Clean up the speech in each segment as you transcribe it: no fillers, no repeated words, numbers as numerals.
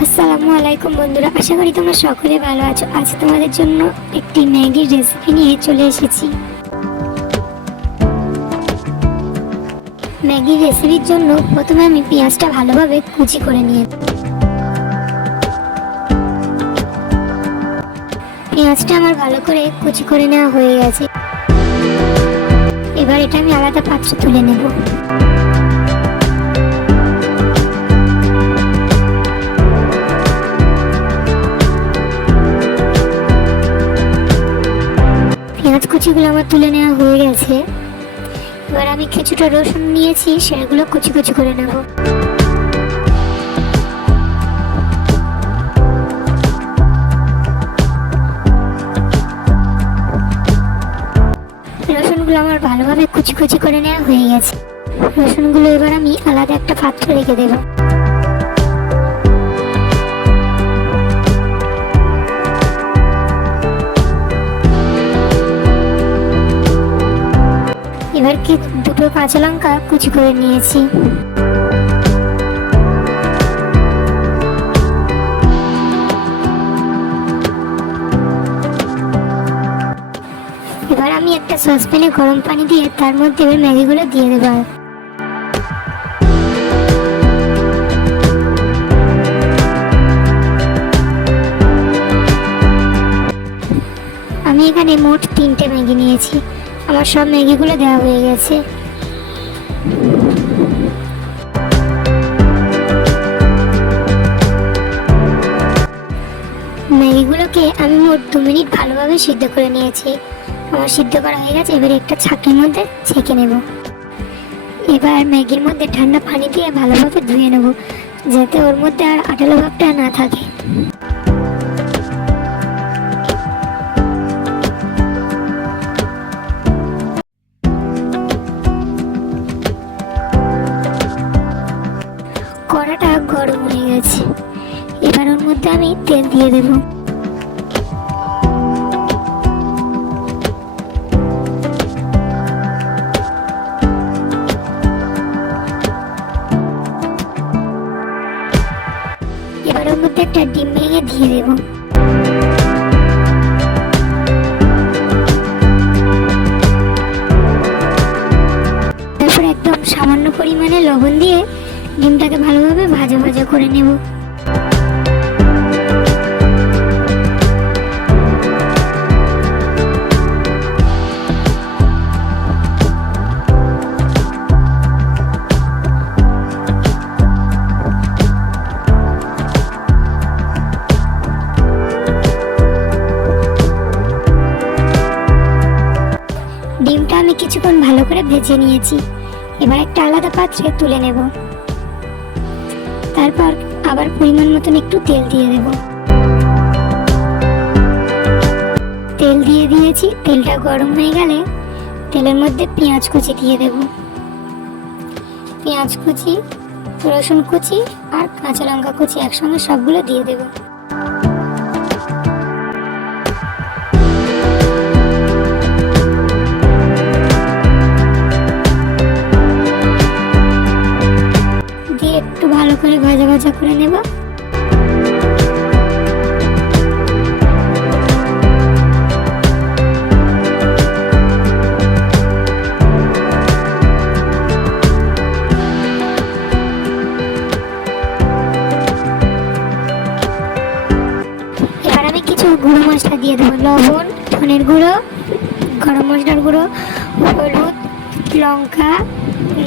আসসালামু আলাইকুম বন্ধুরা, আশা করি তোমরা সকলে ভালো আছো। আজ তোমাদের জন্য একটি ম্যাগির রেসিপি নিয়ে চলে এসেছি। ম্যাগির রেসিপির জন্য প্রথমে আমি পেঁয়াজটা ভালোভাবে কুচি করে নিয়ে পেঁয়াজটা আমার ভালো করে কুচি করে নেওয়া হয়ে গেছে। এবার এটা আমি আলাদা পাত্রে তুলে নেব। পেঁয়াজ কুচিগুলো আমার তুলে নেওয়া হয়ে গেছে। এবার আমি কিছুটা রসুন নিয়েছি, সেগুলো কুচি কুচি করে নেব। রসুনগুলো আমার ভালোভাবে কুচি কুচি করে নেওয়া হয়ে গেছে। রসুনগুলো এবার আমি আলাদা একটা পাত্রে রেখে দেব। এবার দুটো কাঁচা লঙ্কা কুচি করে নিয়েছি। এবার আমি একটা সসপ্যানে গরম পানি দিয়ে তার মধ্যে এবার ম্যাগিগুলো দিয়ে দেব। আমি এখানে মোট 3টে ম্যাগি নিয়েছি। আমার সব ম্যাগিগুলো দেওয়া হয়ে গেছে। ম্যাগিগুলোকে আমি মোট 2 মিনিট ভালোভাবে সিদ্ধ করে নিয়েছি। আমার সিদ্ধ করা হয়ে গেছে। এবার একটা ছাঁকনির মধ্যে ছেঁকে নেব। এবার ম্যাগির মধ্যে ঠান্ডা পানি দিয়ে ভালোভাবে ধুয়ে নেব, যাতে ওর মধ্যে আর আঠালো ভাবটা না থাকে। কড়াটা গরম হয়ে গেছে। এবার ওর মধ্যে আমি তেল দিয়ে দেব। এবার ওর মধ্যে একটা ডিম ভেঙে দিয়ে দেব। তারপর একদম সামান্য পরিমাণে লবণ দিয়ে ডিমটাকে ভালোভাবে ভাজা ভাজা করে নেব। ডিমটা আমি কিছুক্ষণ ভালো করে ভেজে নিয়েছি। এবার একটা আলাদা পাত্রে তুলে নেব। তারপর আবার পরিমাণ মতন একটু তেল দিয়ে দেব। তেল দিয়ে দিয়েছি। তেলটা গরম হয়ে গেলে তেলের মধ্যে পেঁয়াজ কুচি দিয়ে দেব। পেঁয়াজ কুচি, রসুন কুচি আর কাঁচা লঙ্কা কুচি একসঙ্গে সবগুলো দিয়ে দেব। একটু ভালো করে ভাজা ভাজা করে নেব। এবার আমি কিছু গুঁড়ো মশলা দিয়ে দেবো। লবণ, ধনের গুঁড়ো, গরম মশলার গুঁড়ো, হলুদ, লঙ্কা,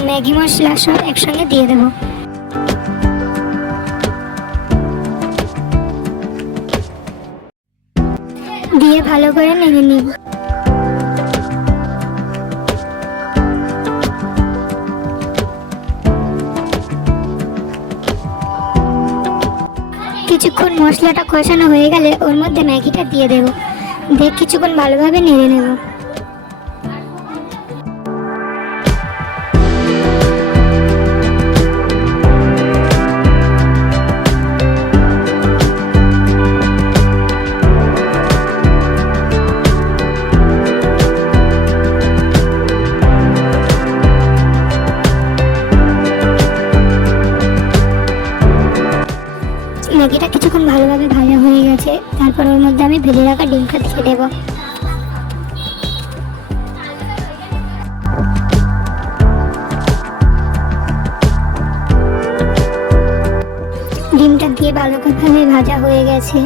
ম্যাগি মশলা সব একসঙ্গে দিয়ে দেবো। দিয়ে ভালো করে নেড়ে নিব। কিছুক্ষণ মশলাটা কষানো হয়ে গেলে ওর মধ্যে ম্যাগিটা দিয়ে দেব। দিয়ে কিছুক্ষণ ভালোভাবে নেড়ে নেব। ম্যাগিটা কিছুক্ষণ ভালোভাবে ভাজা হয়ে গেছে, তারপর ওর মধ্যে আমি ভেজে রাখা ডিমটা দিয়ে দেবো। ডিমটা দিয়ে ভালোভাবে ভাজা হয়ে গেছে।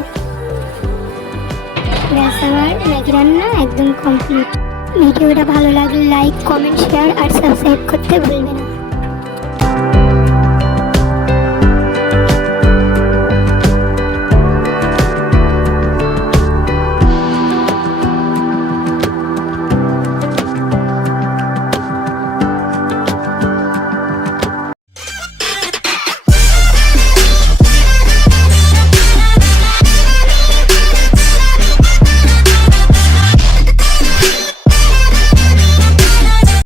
ব্যাস, আমার ম্যাগি রান্না একদম কমপ্লিট। ভিডিওটা ভালো লাগলে লাইক, কমেন্ট, শেয়ার আর সাবস্ক্রাইব করতে ভুলবে না।